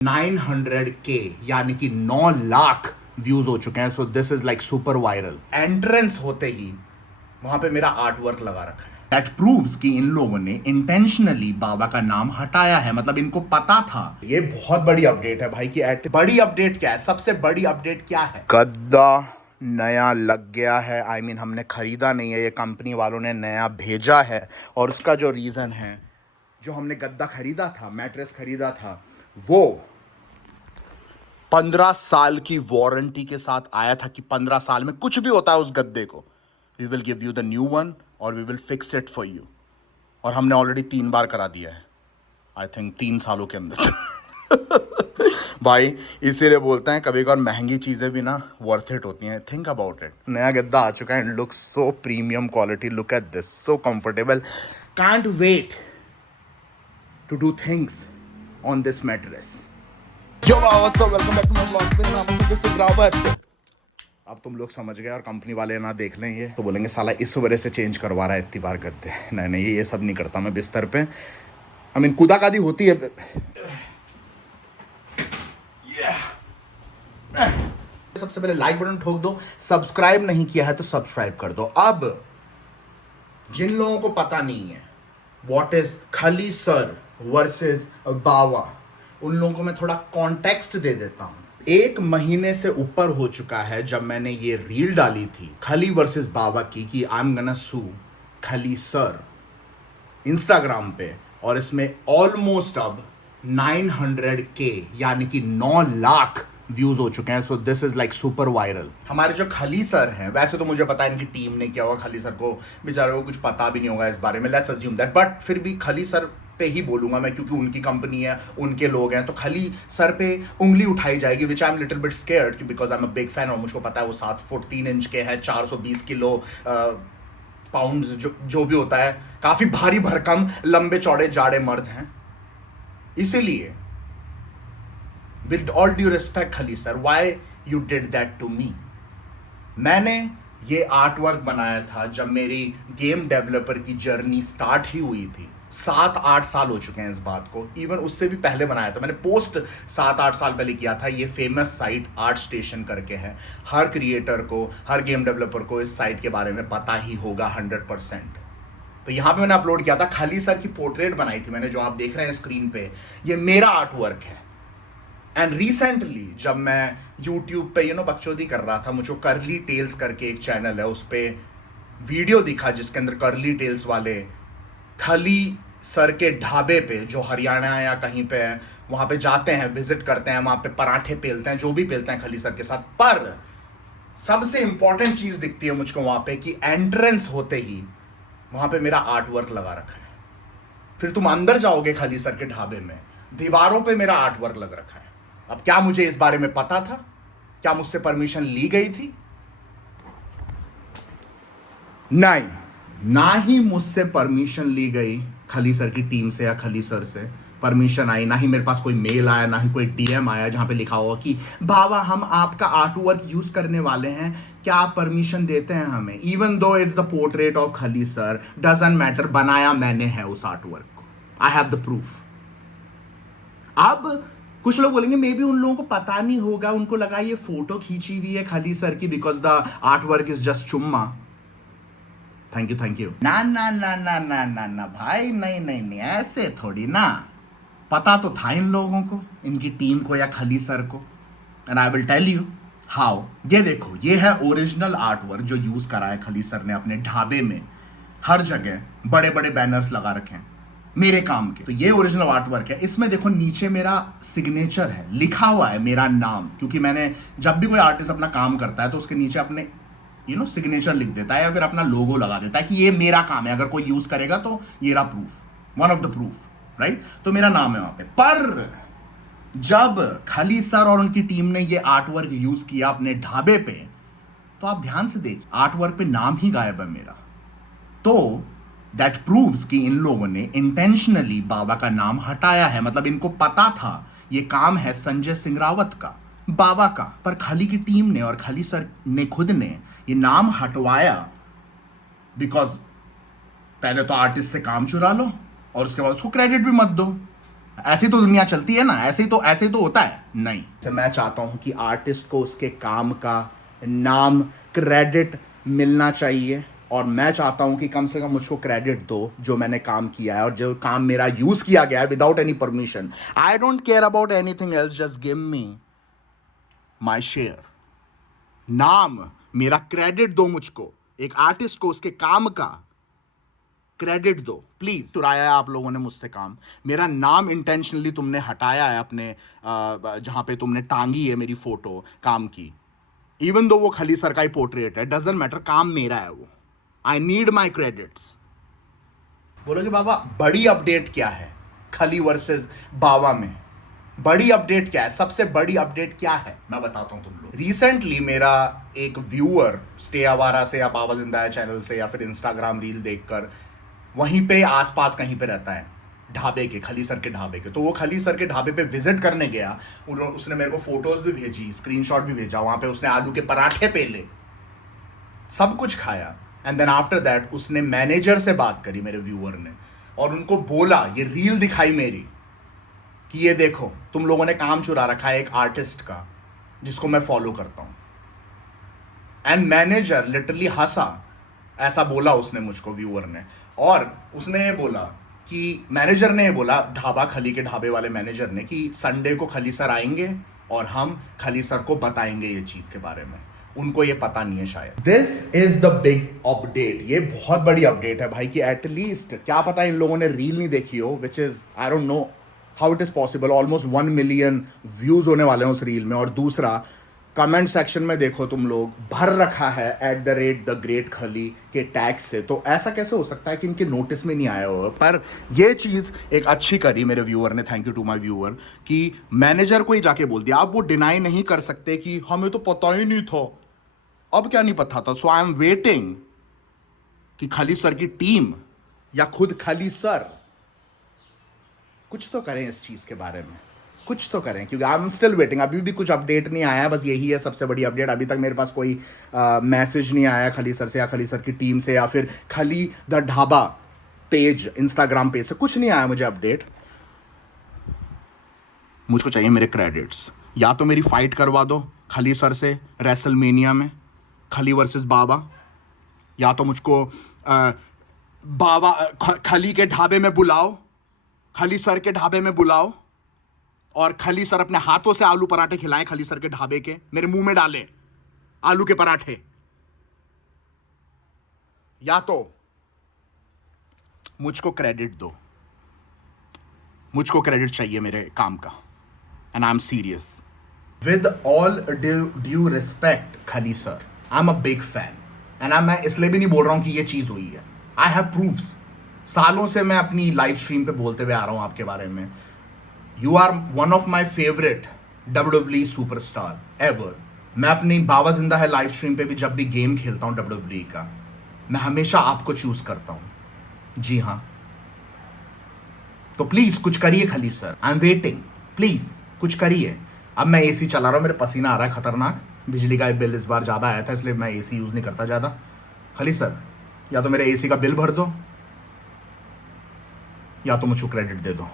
900K यानी कि 9 lakh views हो चुके हैं। So this is like super viral. Entrance होते ही वहां पे मेरा आर्ट वर्क लगा रखा है। दैट प्रूव्स कि इन लोगों ने इंटेंशनली बाबा का नाम हटाया है, मतलब इनको पता था। ये बहुत बड़ी अपडेट है भाई की बड़ी अपडेट क्या है? सबसे बड़ी अपडेट क्या है? गद्दा नया लग गया है। आई मीन हमने खरीदा नहीं है, ये कंपनी वालों ने नया भेजा है। और उसका जो रीजन है, जो हमने गद्दा खरीदा था, मैट्रेस खरीदा था, वो 15 साल की वारंटी के साथ आया था कि 15 साल में कुछ भी होता है उस गद्दे को, we will give you the new one और we will fix it for you. और हमने ऑलरेडी 3 बार करा दिया है, आई थिंक 3 सालों के अंदर। भाई इसीलिए बोलते हैं कभी कभार महंगी चीज़ें भी ना वर्थ इट होती हैं। Think about it. नया गद्दा आ चुका है and looks so premium quality. Look at this, so comfortable. Can't wait to do things on this mattress. Yo, what's up? Welcome back to my vlog. मेरा नाम है संजय सिंह रावत। अब तुम लोग समझ गए और कंपनी वाले ना देख लें ये तो बोलेंगे साला इस वजह से चेंज करवा रहा है इतनी बार गद्दे। नहीं नहीं, ये सब नहीं करता मैं बिस्तर पे। आई मीन कुदा कादी होती है। सबसे पहले लाइक बटन ठोक दो, सब्सक्राइब नहीं किया है तो सब्सक्राइब कर दो। अब जिन लोगों को पता नहीं है व्हाट इज खली सर वर्सेस बावा, उन लोगों को मैं थोड़ा कॉन्टेक्स्ट दे देता हूं। 1 महीने से ऊपर हो चुका है जब मैंने ये रील डाली थी खली वर्सेस बाबा की कि आई एम गना सू खली सर इंस्टाग्राम पे, और इसमें ऑलमोस्ट अब 900K यानी कि 9 लाख व्यूज हो चुके हैं। So this is like super viral. हमारे जो खली सर हैं, वैसे तो मुझे पता है इनकी टीम ने क्या होगा, खली सर को बेचारे को कुछ पता भी नहीं होगा इस बारे में, लेट्स अज्यूम दैट, बट फिर भी खली सर पे ही बोलूंगा मैं क्योंकि उनकी कंपनी है, उनके लोग हैं, तो खली सर पे उंगली उठाई जाएगी, which I am little bit scared because I am a big fan. और मुझको पता है वो 7 फुट 3 इंच के हैं, 420 किलो पाउंड जो भी होता है, काफी भारी भरकम लंबे चौड़े जाड़े मर्द हैं। इसीलिए with all due respect Khali sir, why you did that to me. मैंने ये आर्ट वर्क बनाया था जब मेरी गेम डेवलपर की जर्नी स्टार्ट ही हुई थी। 7-8 साल हो चुके हैं इस बात को, इवन उससे भी पहले बनाया था मैंने। पोस्ट 7-8 साल पहले किया था। ये फेमस साइट आर्ट स्टेशन करके है। हर क्रिएटर को, हर गेम डेवलपर को इस साइट के बारे में पता ही होगा 100%। तो यहाँ पे मैंने अपलोड किया था, खली सर की पोर्ट्रेट बनाई थी मैंने, जो आप देख रहे हैं स्क्रीन पे। ये मेरा आर्ट वर्क है। एंड रिसेंटली जब मैं यूट्यूब पे बकचोदी कर रहा था, मुझको करली टेल्स करके एक चैनल है, उस पर वीडियो दिखा जिसके अंदर करली टेल्स वाले खली सर के ढाबे पे, जो हरियाणा या कहीं पे है, वहाँ पे जाते हैं, विजिट करते हैं, वहाँ पे पराठे पेलते हैं, जो भी पेलते हैं खली सर के साथ। पर सबसे इंपॉर्टेंट चीज़ दिखती है मुझको वहाँ पे कि एंट्रेंस होते ही वहाँ पे मेरा आर्ट वर्क लगा रखा है। फिर तुम अंदर जाओगे खली सर के ढाबे में, दीवारों पे मेरा आर्ट वर्क लग रखा है। अब क्या मुझे इस बारे में पता था? क्या मुझसे परमिशन ली गई थी? नहीं, ना ही मुझसे परमिशन ली गई खली सर की टीम से या खली सर से परमिशन आई, ना ही मेरे पास कोई मेल आया, ना ही कोई डीएम आया जहां पे लिखा हुआ कि बाबा हम आपका आर्ट वर्क यूज करने वाले हैं, क्या आप परमिशन देते हैं हमें? Even though it's the portrait of खली सर, डजंट मैटर, बनाया मैंने है उस आर्ट वर्क को। I have the proof. अब कुछ लोग बोलेंगे मे बी उन लोगों को पता नहीं होगा, उनको लगा ये फोटो खींची हुई है खली सर की because the art work is just चुम्मा। Thank you. ना ना ना ना ना ना ना भाई, नहीं नहीं नहीं, ऐसे थोड़ी ना। पता तो था इन लोगों को, इनकी टीम को या खली सर को। And I will tell you how. ये देखो, ये है ओरिजिनल आर्ट वर्क जो यूज करा है खली सर ने अपने ढाबे में। हर जगह बड़े बड़े बैनर्स लगा रखे हैं मेरे काम के। तो ये ओरिजिनल आर्ट वर्क है। इसमें देखो नीचे मेरा सिग्नेचर है, लिखा हुआ है मेरा नाम, क्योंकि मैंने जब भी कोई आर्टिस्ट अपना काम करता है तो उसके नीचे अपने सिग्नेचर लिख देता है या फिर अपना लोगो लगा देता है कि ये मेरा काम है, अगर कोई यूज करेगा तो ये रहा proof, one of the proof, right? तो मेरा नाम है वहां पे। पर जब खली सर और उनकी टीम ने ये आर्ट वर्क यूज किया अपने ढाबे पे, तो आप ध्यान से देखिए, आर्ट वर्क पे नाम ही गायब है मेरा। तो दैट प्रूव्स कि इन लोगों ने इंटेंशनली बाबा का नाम हटाया है, मतलब इनको पता था ये काम है संजय सिंह रावत का, बाबा का। पर खली की टीम ने और खली सर ने खुद ने ये नाम हटवाया बिकॉज पहले तो आर्टिस्ट से काम चुरा लो और उसके बाद उसको क्रेडिट भी मत दो। ऐसी तो दुनिया चलती है ना, ऐसे ही तो होता है नहीं। तो मैं चाहता हूं कि आर्टिस्ट को उसके काम का नाम, क्रेडिट मिलना चाहिए, और मैं चाहता हूं कि कम से कम मुझको क्रेडिट दो जो मैंने काम किया है और जो काम मेरा यूज किया गया है without any permission. I don't care about anything else, just give me my share. नाम, मेरा क्रेडिट दो मुझको, एक आर्टिस्ट को उसके काम का क्रेडिट दो प्लीज। चुराया है आप लोगों ने मुझसे काम, मेरा नाम इंटेंशनली तुमने हटाया है अपने जहां पे तुमने टांगी है मेरी फोटो काम की, इवन दो वो खली सर का ही पोर्ट्रेट है, डजेंट मैटर, काम मेरा है वो। I need my credits. बोलोगे बाबा बड़ी अपडेट क्या है खली वर्सेस बाबा में? बड़ी अपडेट क्या है? सबसे बड़ी अपडेट क्या है मैं बताता हूं तुम लोग। रिसेंटली मेरा एक व्यूअर स्टे आवारा से या बाबा जिंदा है चैनल से या फिर इंस्टाग्राम रील देखकर वहीं पे आसपास कहीं पे रहता है, ढाबे के, खली सर के ढाबे के, तो वो खली सर के ढाबे पे विजिट करने गया। उसने मेरे को फोटोज भी भेजी, स्क्रीनशॉट भी भेजा, वहां पे उसने आलू के पराठे पेले, सब कुछ खाया। एंड देन आफ्टर दैट उसने मैनेजर से बात करी मेरे व्यूअर ने, और उनको बोला, ये रील दिखाई मेरी कि ये देखो तुम लोगों ने काम चुरा रखा है एक आर्टिस्ट का जिसको मैं फॉलो करता हूं। एंड मैनेजर लिटरली हंसा, ऐसा बोला उसने मुझको व्यूअर ने, और उसने ये बोला कि मैनेजर ने ये बोला, ढाबा खली के ढाबे वाले मैनेजर ने, कि संडे को खली सर आएंगे और हम खली सर को बताएंगे ये चीज के बारे में। उनको ये पता नहीं है शायद। This is the big update, ये बहुत बड़ी अपडेट है भाई, कि एटलीस्ट क्या पता इन लोगों ने रील नहीं देखी हो, which is I don't know how it is possible. Almost 1 million views होने वाले हैं उस रील में। और दूसरा, कमेंट सेक्शन में देखो तुम लोग, भर रखा है @theGreatKhali के टैग से। तो ऐसा कैसे हो सकता है कि इनके नोटिस में नहीं आया हो? पर ये चीज एक अच्छी करी मेरे व्यूअर ने, thank you to my viewer, कि मैनेजर को ही जाके बोल दिया। आप वो डिनाई नहीं कर सकते कि हमें तो पता ही नहीं था। अब क्या नहीं पता था? सो आई एम वेटिंग कि खली सर की टीम या खुद खली सर कुछ तो करें इस चीज के बारे में, कुछ तो करें, क्योंकि आई एम स्टिल वेटिंग। अभी भी कुछ अपडेट नहीं आया है, बस यही है सबसे बड़ी अपडेट। अभी तक मेरे पास कोई मैसेज नहीं आया खली सर से या खली सर की टीम से या फिर खली the dhaba page, Instagram page से, कुछ नहीं आया मुझे अपडेट। मुझको चाहिए मेरे क्रेडिट्स। या तो मेरी फाइट करवा दो खली सर से रेसलमेनिया में, खली वर्सेस बाबा, या तो मुझको बाबा खली के ढाबे में बुलाओ, खली सर के ढाबे में बुलाओ, और खली सर अपने हाथों से आलू पराठे खिलाएं खली सर के ढाबे के, मेरे मुंह में डालें आलू के पराठे। या तो मुझको क्रेडिट दो, मुझको क्रेडिट चाहिए मेरे काम का, and I am serious. With all due respect Khali sir, I am a big fan, and मैं इसलिए भी नहीं बोल रहा हूं कि ये चीज हुई है। I have proofs. सालों से मैं अपनी लाइव स्ट्रीम पे बोलते हुए आ रहा हूं आपके बारे में। You are one of my favourite WWE superstar ever. मैं अपनी बाबा जिंदा है लाइव स्ट्रीम पे भी जब भी गेम खेलता हूं WWE का, मैं हमेशा आपको चूज करता हूं। जी हाँ, तो प्लीज कुछ करिए खली sir, I am waiting, please कुछ करिए। अब मैं एसी चला रहा हूं, मेरे पसीना आ रहा है खतरनाक, बिजली का बिल इस बार ज्यादा आया था इसलिए मैं एसी यूज नहीं करता ज्यादा। खली सर, या तो मेरे एसी का बिल भर दो या तो मुझको क्रेडिट दे दो।